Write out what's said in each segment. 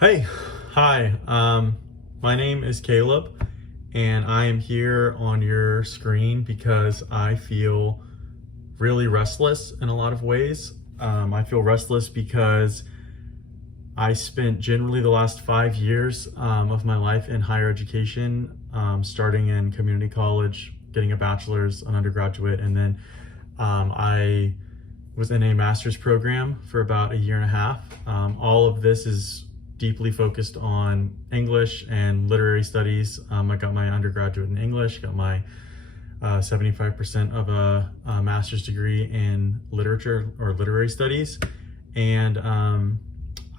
Hey, hi, my name is Caleb, and I am here on your screen because I feel really restless in a lot of ways. I feel restless because I spent generally the last 5 years of my life in higher education, starting in community college, getting a bachelor's, an undergraduate, and then I was in a master's program for about a year and a half. All of this is deeply focused on English and literary studies. I got my undergraduate in English, got my 75% of a master's degree in literature or literary studies. And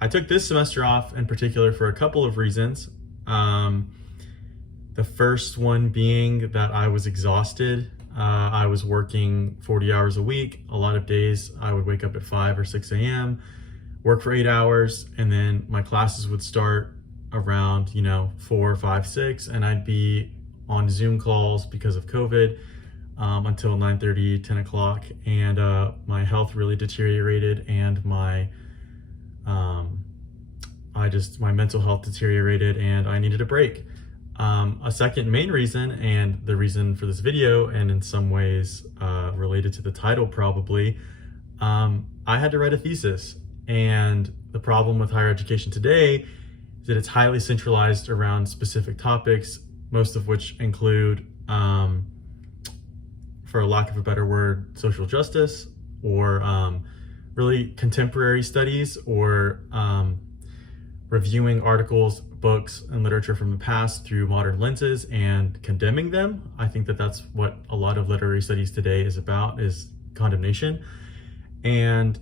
I took this semester off in particular for a couple of reasons. The first one being that I was exhausted. I was working 40 hours a week. A lot of days I would wake up at 5 or 6 a.m., work for 8 hours, and then my classes would start around 4, 5, 6, and I'd be on Zoom calls because of COVID until 9:30, 10 o'clock, and my health really deteriorated, and my mental health deteriorated, and I needed a break. A second main reason, and the reason for this video, and in some ways related to the title probably, I had to write a thesis. And the problem with higher education today is that it's highly centralized around specific topics, most of which include, for a lack of a better word, social justice, or really contemporary studies, or reviewing articles, books, and literature from the past through modern lenses and condemning them. I think that that's what a lot of literary studies today is about, is condemnation. And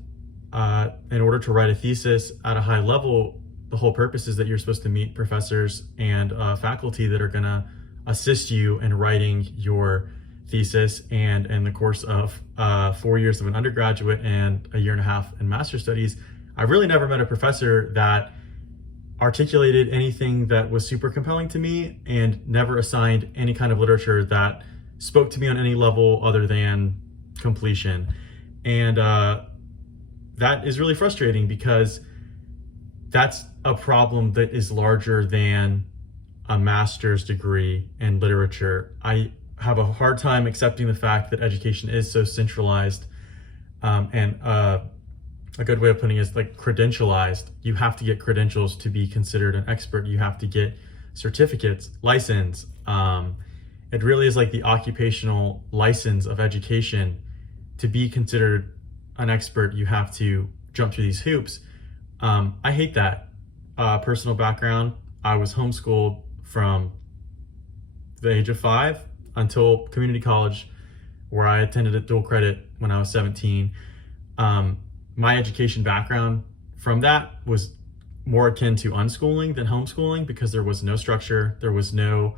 in order to write a thesis at a high level, the whole purpose is that you're supposed to meet professors and faculty that are going to assist you in writing your thesis. And in the course of 4 years of an undergraduate and a year and a half in master's studies, I really never met a professor that articulated anything that was super compelling to me, and never assigned any kind of literature that spoke to me on any level other than completion. And that is really frustrating, because that's a problem that is larger than a master's degree in literature. I have a hard time accepting the fact that education is so centralized, and a good way of putting it is like credentialized. You have to get credentials to be considered an expert. You have to get certificates, license. It really is like the occupational license of education. To be considered an expert, you have to jump through these hoops. I hate that. Personal background, I was homeschooled from the age of 5 until community college, where I attended a dual credit when I was 17. My education background from that was more akin to unschooling than homeschooling, because there was no structure, there was no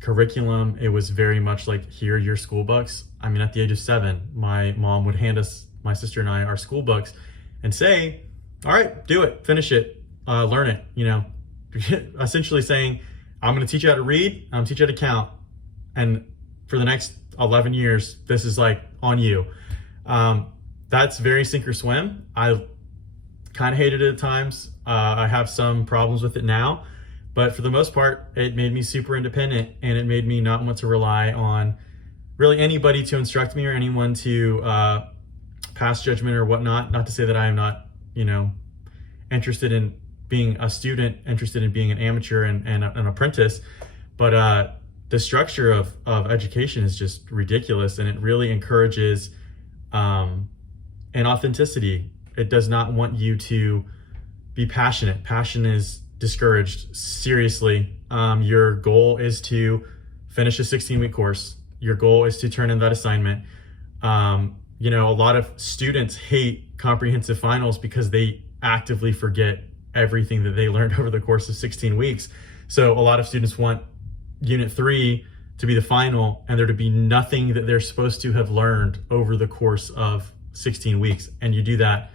curriculum. It was very much like, here are your school books. I mean, at the age of 7, my mom would hand us, my sister and I, our school books and say, all right, do it, finish it, learn it, essentially saying, I'm going to teach you how to read, I'm going to teach you how to count, and for the next 11 years, this is like on you. That's very sink or swim. I kind of hated it at times. I have some problems with it now, but for the most part, it made me super independent, and it made me not want to rely on really anybody to instruct me, or anyone to pass judgment or whatnot. Not to say that I am not, interested in being a student, interested in being an amateur and an apprentice, but the structure of education is just ridiculous, and it really encourages inauthenticity. It does not want you to be passionate. Passion is discouraged, seriously. Your goal is to finish a 16-week course. Your goal is to turn in that assignment. A lot of students hate comprehensive finals because they actively forget everything that they learned over the course of 16 weeks. So a lot of students want Unit 3 to be the final, and there to be nothing that they're supposed to have learned over the course of 16 weeks. And you do that,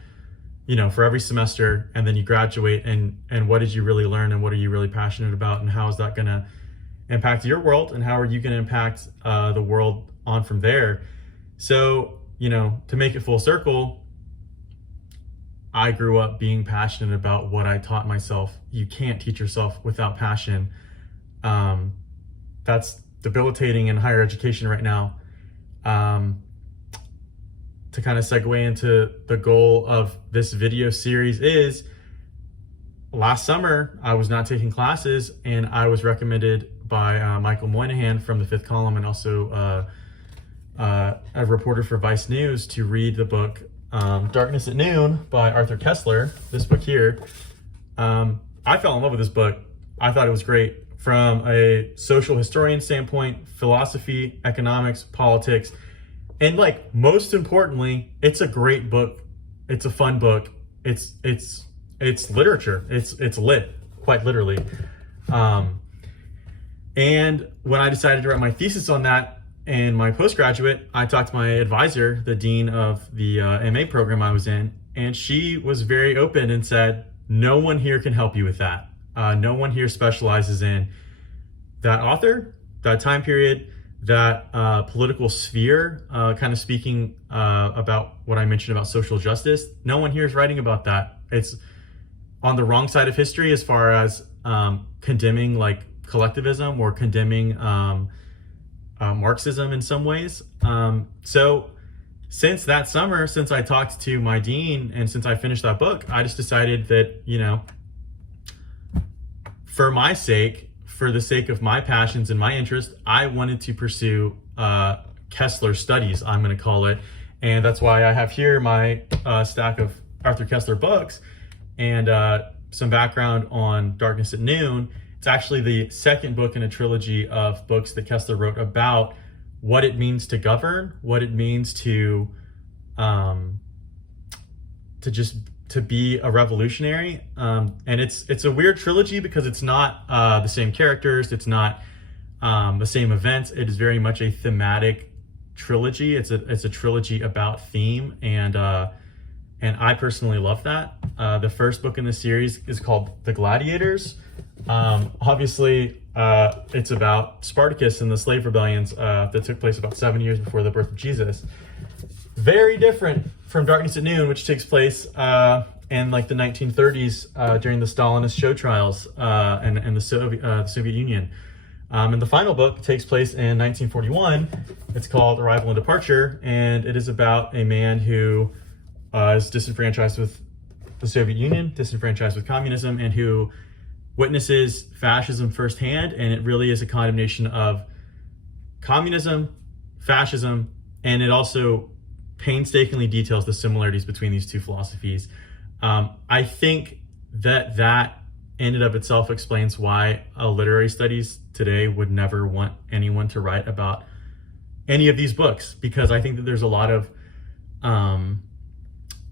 for every semester, and then you graduate, and what did you really learn, and what are you really passionate about, and how is that going to impact your world, and how are you going to impact the world on from there? So, to make it full circle, I grew up being passionate about what I taught myself. You can't teach yourself without passion. That's debilitating in higher education right now. To kind of segue into the goal of this video series is, last summer I was not taking classes, and I was recommended by Michael Moynihan from the Fifth Column, and also a reporter for Vice News, to read the book Darkness at Noon by Arthur Koestler, this book here. I fell in love with this book. I thought it was great from a social historian standpoint, philosophy, economics, politics, and like most importantly, it's a great book. It's a fun book. It's literature. It's lit, quite literally. And when I decided to write my thesis on that and my postgraduate, I talked to my advisor, the dean of the MA program I was in, and she was very open and said, no one here can help you with that. No one here specializes in that author, that time period, that political sphere, kind of speaking about what I mentioned about social justice. No one here is writing about that. It's on the wrong side of history as far as condemning like collectivism or condemning Marxism in some ways. So since that summer, since I talked to my dean and since I finished that book, I just decided that, you know, for my sake, for the sake of my passions and my interest, I wanted to pursue Koestler studies, I'm going to call it. And that's why I have here my stack of Arthur Koestler books and some background on Darkness at Noon. It's actually the second book in a trilogy of books that Koestler wrote about what it means to govern, what it means to be a revolutionary. And it's a weird trilogy because it's not the same characters, it's not the same events. It is very much a thematic trilogy. It's a trilogy about theme, and I personally love that. The first book in the series is called The Gladiators. Obviously, it's about Spartacus and the slave rebellions that took place about 7 years before the birth of Jesus. Very different from Darkness at Noon, which takes place in like the 1930s during the Stalinist show trials and the Soviet Union. And the final book takes place in 1941. It's called Arrival and Departure, and it is about a man who is disenfranchised with the Soviet Union, disenfranchised with communism, and who witnesses fascism firsthand. And it really is a condemnation of communism, fascism, and it also painstakingly details the similarities between these two philosophies. I think that in and of itself explains why literary studies today would never want anyone to write about any of these books, because I think that there's a lot of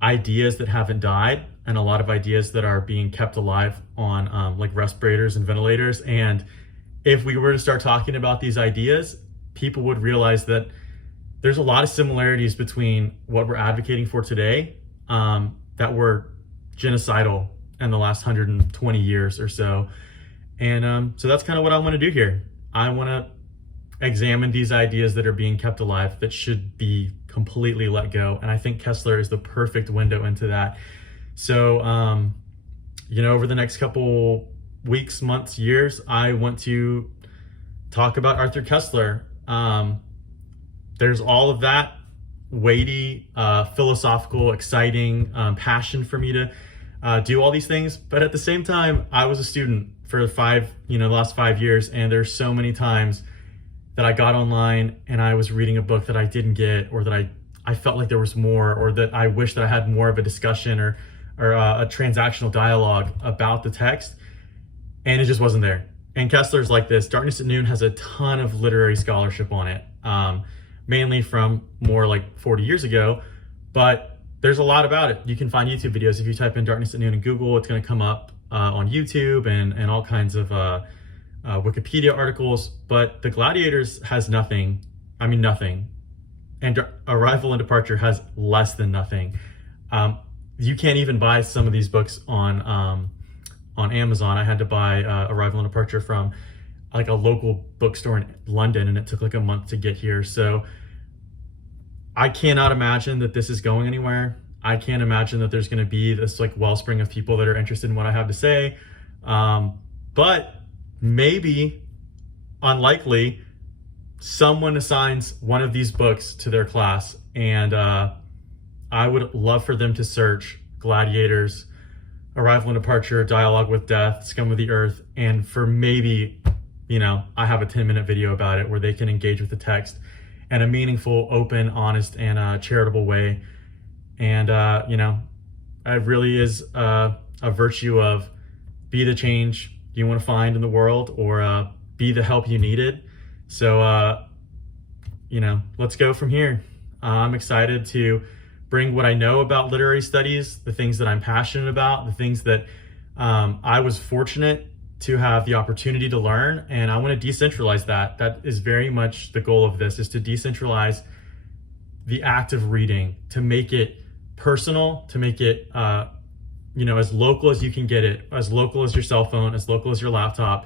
ideas that haven't died and a lot of ideas that are being kept alive on like respirators and ventilators. And if we were to start talking about these ideas, people would realize that there's a lot of similarities between what we're advocating for today that were genocidal in the last 120 years or so. And so that's kind of what I want to do here. I want to examine these ideas that are being kept alive that should be completely let go. And I think Koestler is the perfect window into that. So, over the next couple weeks, months, years, I want to talk about Arthur Koestler. There's all of that weighty, philosophical, exciting passion for me to do all these things. But at the same time, I was a student for the last 5 years, and there's so many times that I got online and I was reading a book that I didn't get, or that I felt like there was more, or that I wish that I had more of a discussion or a transactional dialogue about the text, and it just wasn't there. And Koestler's like this. Darkness at Noon has a ton of literary scholarship on it, mainly from more like 40 years ago, but there's a lot about it. You can find YouTube videos. If you type in Darkness at Noon in Google, it's going to come up on YouTube and all kinds of Wikipedia articles. But The Gladiators has nothing. I mean, nothing. And Arrival and Departure has less than nothing. You can't even buy some of these books on Amazon. I had to buy Arrival and Departure from like a local bookstore in London, and it took like a month to get here. So I cannot imagine that this is going anywhere. I can't imagine that there's going to be this like wellspring of people that are interested in what I have to say. But maybe, unlikely, someone assigns one of these books to their class, and I would love for them to search Gladiators, Arrival and Departure, Dialogue with Death, Scum of the Earth, and for maybe, I have a 10-minute video about it where they can engage with the text in a meaningful, open, honest, and charitable way. And, it really is a virtue of be the change you want to find in the world, or be the help you needed. So, let's go from here. I'm excited to bring what I know about literary studies, the things that I'm passionate about, the things that I was fortunate to have the opportunity to learn, and I want to decentralize that. That is very much the goal of this, is to decentralize the act of reading, to make it personal, to make it as local as you can get it, as local as your cell phone, as local as your laptop.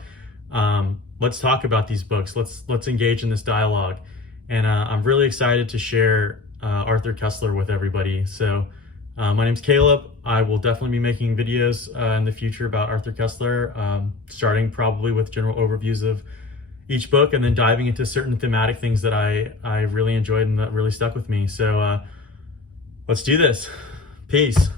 Let's talk about these books. Let's engage in this dialogue. And I'm really excited to share Arthur Koestler with everybody. So my name's Caleb. I will definitely be making videos in the future about Arthur Koestler, starting probably with general overviews of each book, and then diving into certain thematic things that I really enjoyed and that really stuck with me. So let's do this. Peace.